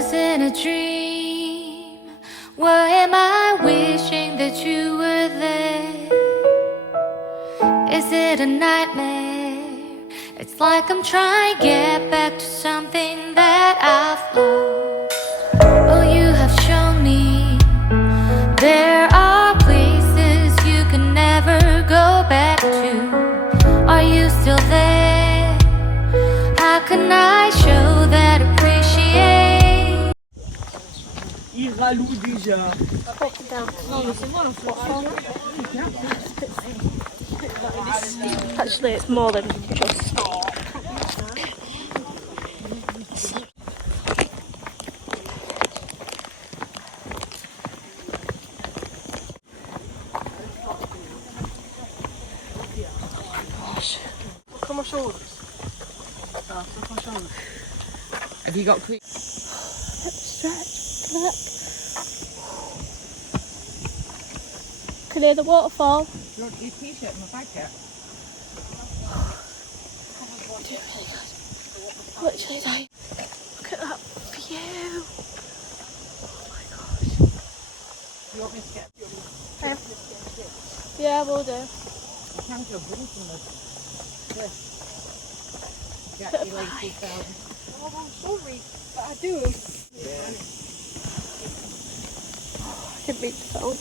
was in a dream. Why am I wishing that you were there? Is it a nightmare? It's like I'm trying to get back to something that I've lost. Oh, you have shown me there are places you can never go back to. Are you still there? How can I show that appreciate? Il raloue déjà. Actually, it's more than just. Look on my shoulders. Have you got clean? Stretch. Look. Can hear the waterfall. Do you want your t-shirt in my bag yet? Doing really good. Literally dying. Look at that view. Oh my gosh. You want me to get Yeah, we'll do. I can't go drinking this. Get your legs down. Oh, I'm sorry, but I do. Yeah. I can reach the phone.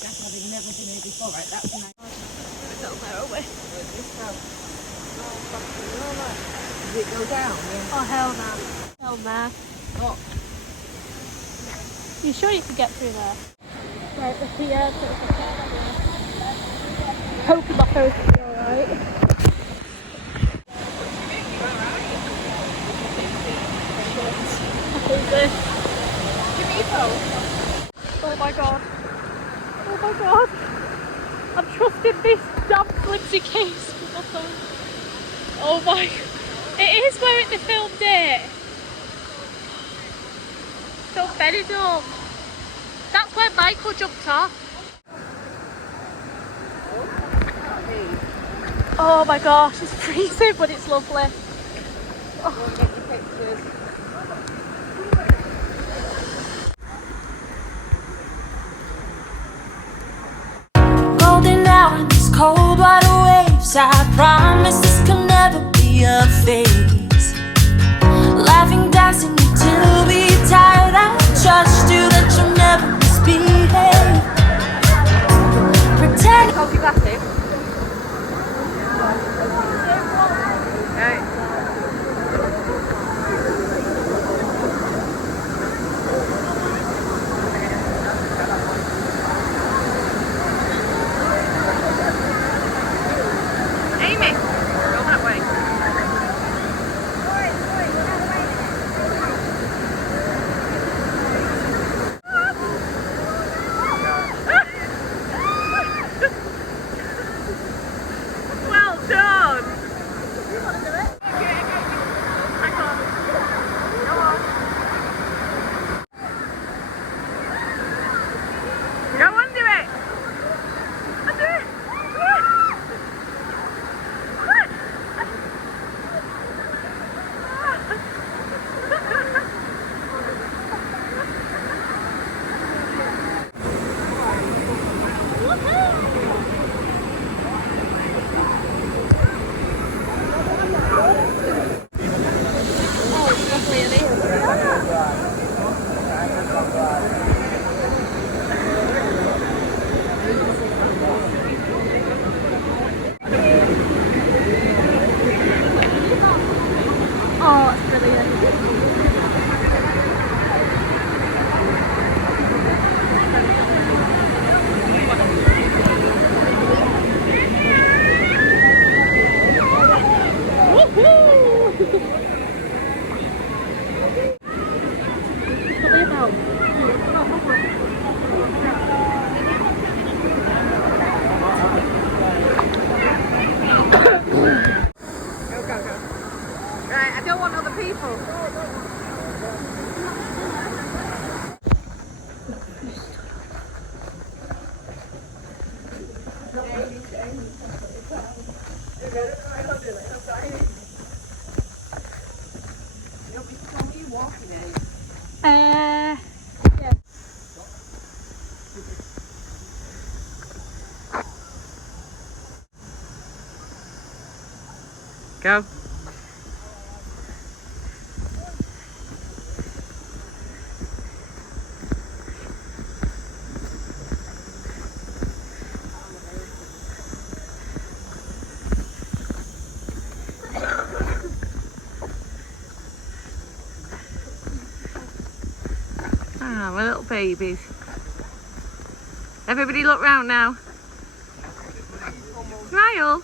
That's having never been here before, right? That's nice. I don't know, are we? Does it go down? Yeah. Oh, hell no. Hell no. Oh. You sure you can get through there? Right, we're here. Hoping my phone's will be alright. Oh my god. Oh my god. I'm trusting this damn flimsy case with my phone. Oh my. It is where they filmed it. So BENIDORM. That's where Michael jumped off. Oh my gosh, it's freezing, but it's lovely. Oh. Golden hour in these cold water waves. I promise this can never be a phase. Laughing, dancing until we tired. I trust you that you'll never misbehave. Pretend. Hold your glass in. Yeah. Go. Ah, my little babies. Everybody look round now. Smile.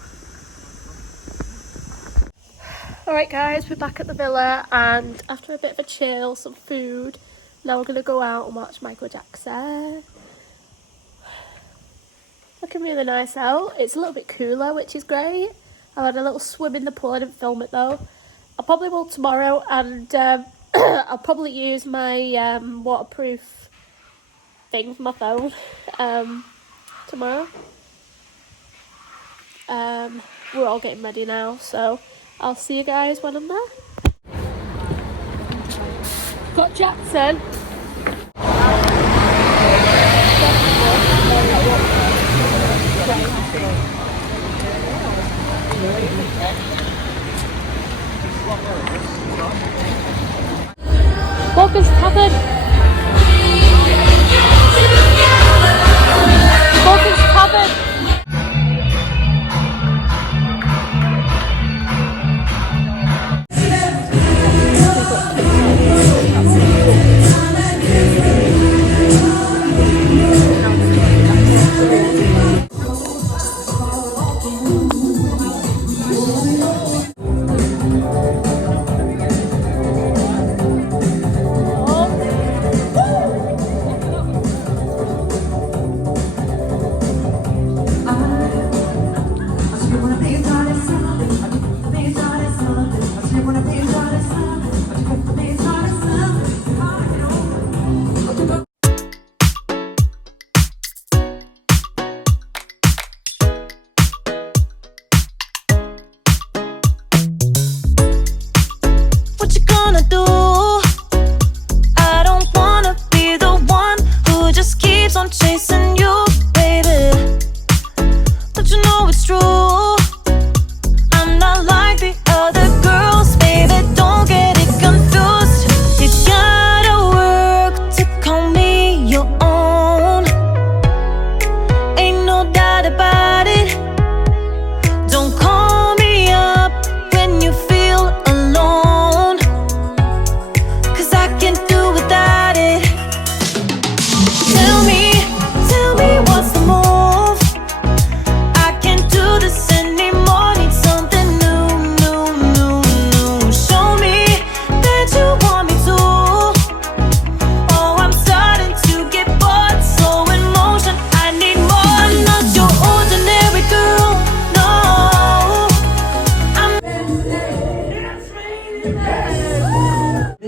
Alright guys, we're back at the villa and after a bit of a chill, some food, now we're going to go out and watch Michael Jackson. Looking really nice out. It's a little bit cooler, which is great. I had a little swim in the pool, I didn't film it though. I probably will tomorrow and I'll probably use my waterproof thing for my phone tomorrow. We're all getting ready now, so I'll see you guys when I'm there. Got Jackson. Walker's Tavern. Walker's Tavern. What you gonna do? I don't wanna be the one who just keeps on chasing you, baby. Don't you know it's true? I'm not like the other girls, baby. Don't get it confused. You gotta work to call me your own. Ain't no doubt about it. Don't call me up when you feel alone, 'cause I can't do without it. Tell me what's the move? I can't do this anymore. Need something new, new, new, new. Show me that you want me to. Oh, I'm starting to get bored, slow in motion. I need more, not your ordinary girl. No,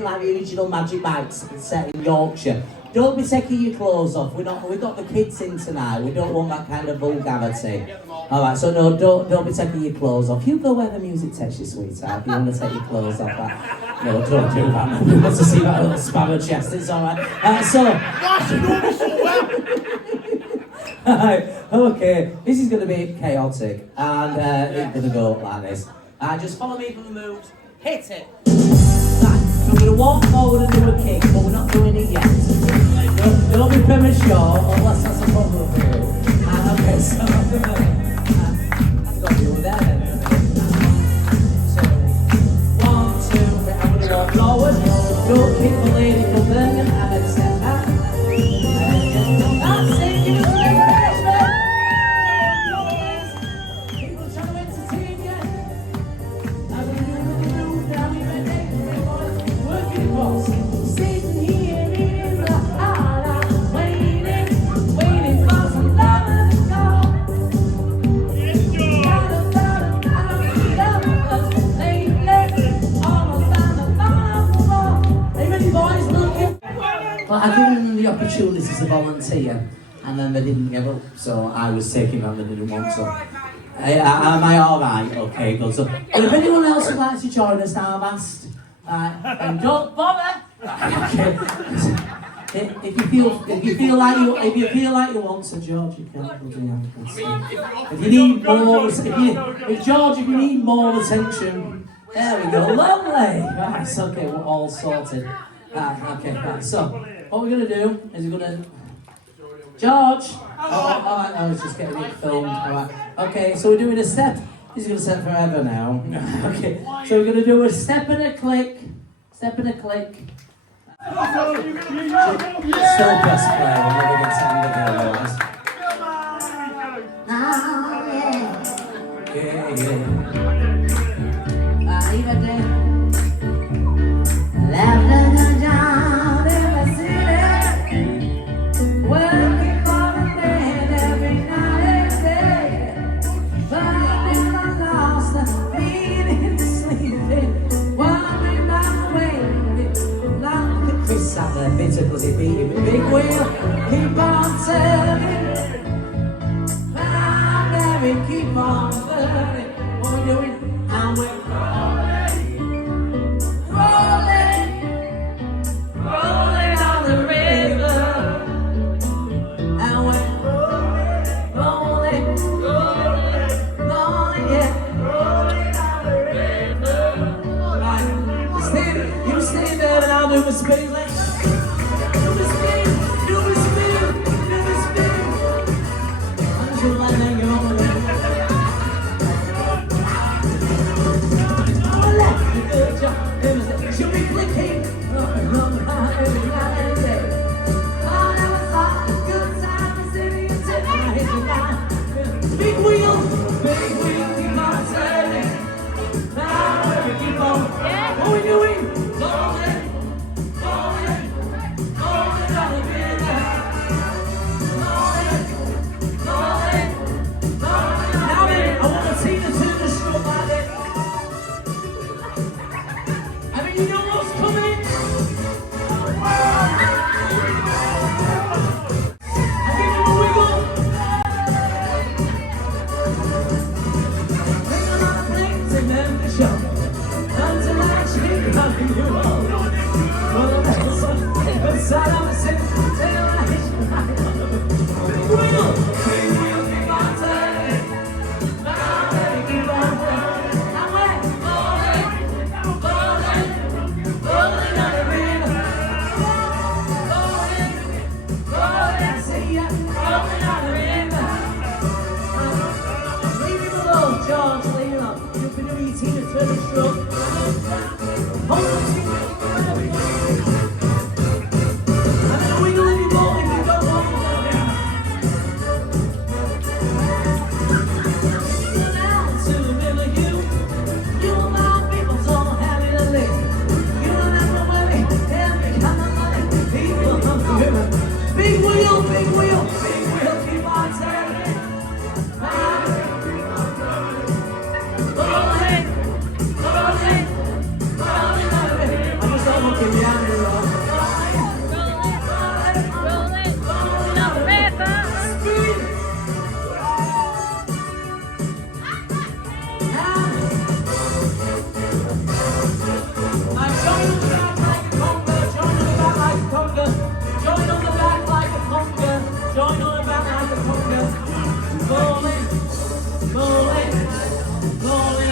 like the original Magic Mike's set in Yorkshire. Don't be taking your clothes off. We've got the kids in tonight. We don't want that kind of vulgarity. Alright, so no, don't be taking your clothes off. You go where the music takes you, sweetheart. If you want to take your clothes off, no, don't do that. Nobody wants to see that little spammer chest. It's alright. Alright, okay. This is going to be chaotic, and it's going to go like this. Just follow me from the moves. Hit it. We're going to walk forward and do a kick, but we're not doing it yet. Don't be premature, unless that's a problem for you. Okay, so I've got you there then. So, 1, 2, I'm going to walk forward. Don't kick the lady from there, and then step back. That's it, give us a big raise, man. People trying to entertain you. Now we're doing the move, now we're ready. Sitting here in the house, waiting for some love to go. Are you ready, boys? Well, I gave them the opportunity to volunteer, and then they didn't give up, so I was taking on, they didn't want to. Am I alright? Okay, good. So, and if anyone else would like to join us now, I've asked. And don't bother! Okay. If you feel like you want to, George, you can. If you need more, if George, if you need more attention, there we go. Lovely. Right, it's okay. We're all sorted. Okay. Right. So, what we're gonna do is we're gonna. George. Oh, I was just getting it filmed. All right. Okay. So we're doing a step. This is gonna set forever now. Okay. So we're gonna do a step and a click. Step and a click. Still press play when we get time to go, guys. Are you ready? Left in the job in the city, working for a man every night and day, but I never lost the meaning to sleeping, wondering my way, like the Chris out there, bitter because he beat him with big wheel, keep on turning, keep on turning, what we doing, and we're rolling on the river, and we're rolling, yeah, rolling on the river. Right, you stay there and I'll do the spin leg. Do the spin. I'm just letting you go. Should be flicking every night and day. I never thought a good time is sitting until I hit the line. Big wheel, keep on turning. Now we keep on. What we doing? Rolling on the river. Rolling. Now then, I want to see the turn stroke like this. You know what's coming? I give him a wiggle. Bring on a plane to Memphis show. Come to my cheek, loving you all. For the best, beside of a sip, tell I hit you right. Big wheel, keep on turning. Now keep on turning. I'm rolling on the river, rolling, see ya, rolling on the river. Leave him alone, George, leave him alone. You've been doing your Tina Turner stroke. Hold on, I'm gonna wiggle if you want, if you don't want to. Down to the river, you and my people don't have it to live. Big wheel, keep on turning. Rolling on the river. I just don't want to be out here, Rolling on the river. Join on the back like a conga. Join on the back like a conga. Rolling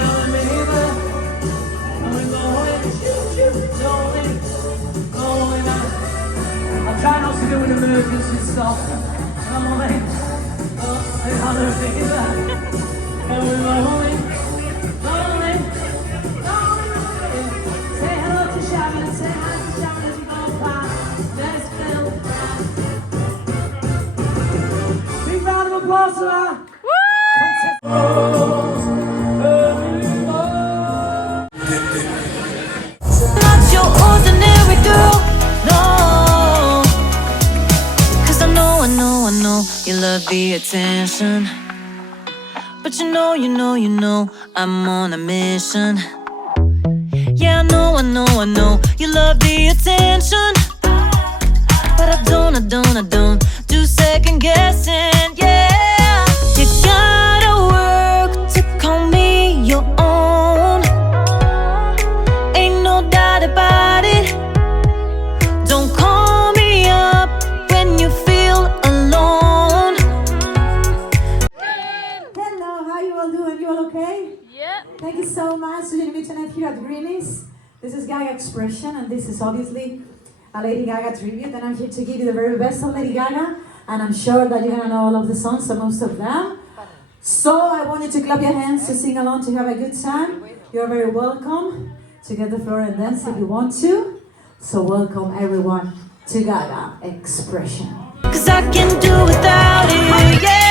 on the river. And we're rolling on. I'll try not to do an emergency stop. Rolling on the river. And we're rolling. Say hello to Sharon, say hi to Sharon as you go past. There's Phil. Big round of applause for her. Not your ordinary girl, no. 'Cause I know you love the attention. But you know, I'm on a mission. Yeah, I know, you love the attention. But I don't do second guessing, yeah. You gotta work Thank you so much for meeting tonight here at Greenies. This is Gaga Expression, and this is obviously a Lady Gaga tribute, and I'm here to give you the very best of Lady Gaga, and I'm sure that you're gonna know all of the songs, or most of them. So I want you to clap your hands, to sing along, to have a good time. You're very welcome to get the floor and dance if you want to. So welcome everyone to Gaga Expression. 'Cause I can do without it, yeah.